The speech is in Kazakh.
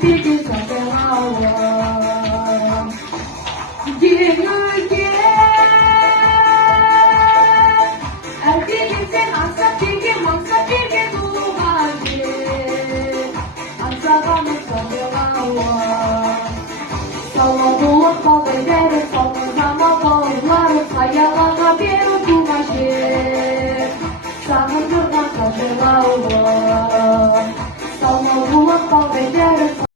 삐게 잡아와 기울게 알게 안 삐게 멍사 삐게 도가게 안 싸가면 잡아와 싸워도 아빠가 이래서